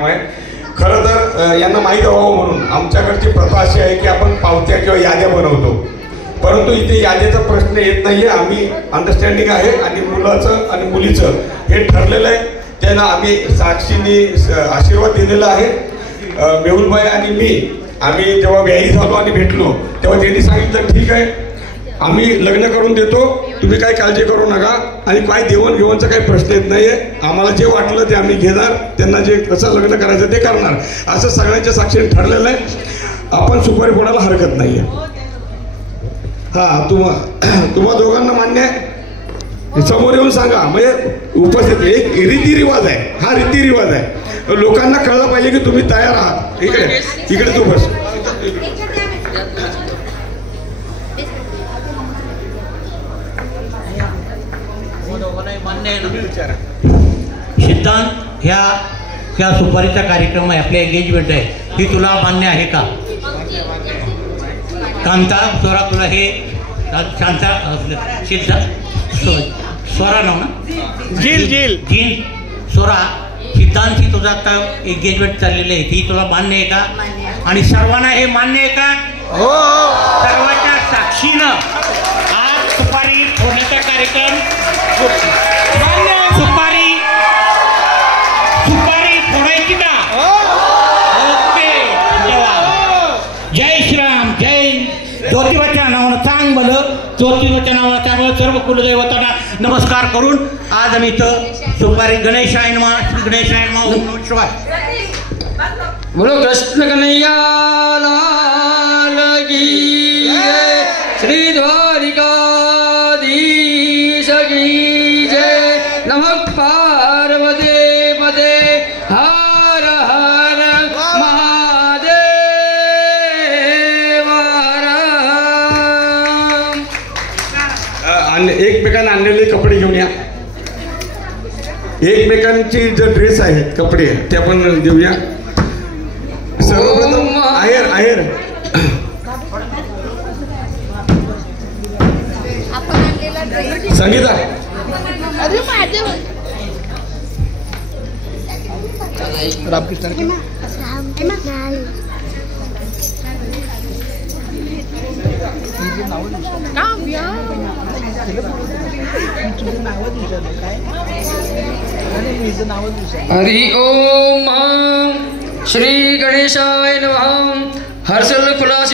कार्यक्रम आहे. खरं तर यांना माहीत व्हावं म्हणून आमच्याकडची प्रथा अशी आहे की आपण पावत्या किंवा याद्या बनवतो, परंतु इथे याद्याचा प्रश्न येत नाही आहे. आम्ही अंडरस्टँडिंग आहे आणि मुलाचं आणि मुलीचं हे ठरलेलं आहे. त्यांना आम्ही साक्षीने आशीर्वाद दिलेला आहे. मेहुलबाई आणि आम्ही जेव्हा व्याही झालो आणि भेटलो तेव्हा त्यांनी सांगितलं ठीक आहे, आम्ही लग्न करून देतो, तुम्ही काय काळजी करू नका आणि काय देवणघेवणचा काही प्रश्न येत नाही आहे. आम्हाला जे वाटलं ते आम्ही घेणार, त्यांना जे कसं लग्न करायचं ते करणार, असं सगळ्यांच्या साक्षीने ठरलेलं आहे. आपण सुपारी फोडायला हरकत नाही आहे. हां, तुम्हा दोघांना मान्य आहे? समोर येऊन सांगा. म्हणजे उपस्थित एक रीतिरिवाज आहे, हा रीतिरिवाज आहे. लोकांना कळलं पाहिजे की तुम्ही तयार आहात. इकडे तू बस. सिद्धांत, ह्या सुपारीचा कार्यक्रम आहे, आपल्या एंगेजमेंट आहे, ही तुला मान्य आहे का? कांता स्वरा, तुला हे शांता सिद्धांत स्वरा नाव ना? झील स्वरा, सिद्धांतची तुझा आता एंगेजमेंट चाललेली आहे, ती तुला मान्य आहे का? आणि सर्वांना हे मान्य आहे का? हो. सर्वांच्या साक्षीनं आज सुपारी फोडण्याचा कार्यक्रम सुपारी फोडायची का? ओके. जय श्रीराम. जय ज्योतिबाच्या नावानं चांग भलं, ज्योतिबाच्या नावानं त्यामुळे सर्व कुलदैवतांना नमस्कार करून आज आम्ही इथं सुपारी गणेशाय नमः, श्री गणेशाय नमः, ओम नमः शिवाय. बोलो कृष्ण कन्हैया लाल की जय, श्री द्वारिकाधीश की जय. नमः पार्वती पते हर हर महादेव हर. एकमेकांना आणलेले कपडे घेऊन या. एकमेकांची जे ड्रेस आहेत, कपडे ते आपण देऊया. सर्वप्रथम आहेर संगीता. हरि ओम श्री गणेशाय नमः. हर्षल खुला